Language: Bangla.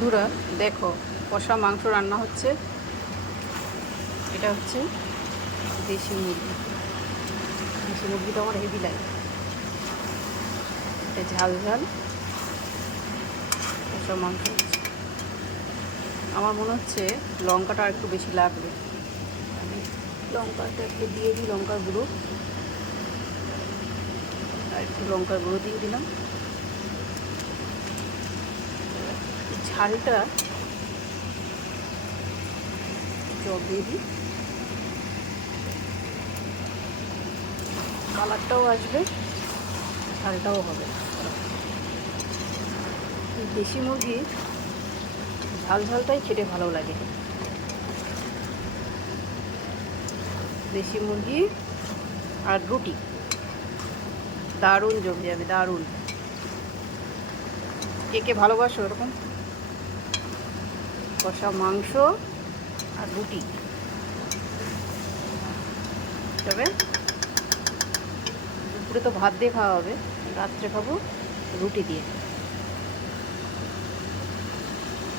বন্ধুরা দেখো, কষা মাংস রান্না হচ্ছে। এটা হচ্ছে দেশি মুরগি। দেশি মুরগিটা আমার হেভি লাগে। এটা ঝাল ঝাল কষা মাংস হচ্ছে। আমার মনে হচ্ছে লঙ্কাটা আর একটু বেশি লাগবে। আমি লঙ্কাটা একটু দিয়ে দিই, লঙ্কার গুঁড়ো আর একটু লঙ্কার গুঁড়ো দিয়ে দিলাম। ঝালটা জল দিয়ে দিই, কালারটাও আসবে, ঝালটাও হবে। দেশি মুরগি ঝাল ঝালটাই খেতে ভালো লাগে। দেশি মুরগি আর রুটি দারুণ জমে যাবে, দারুণ। কে কে ভালোবাসো এরকম কষা মাংস আর রুটি? তবে দুপুরে তো ভাত দিয়ে খাওয়া হবে, রাত্রে খাবো রুটি দিয়ে।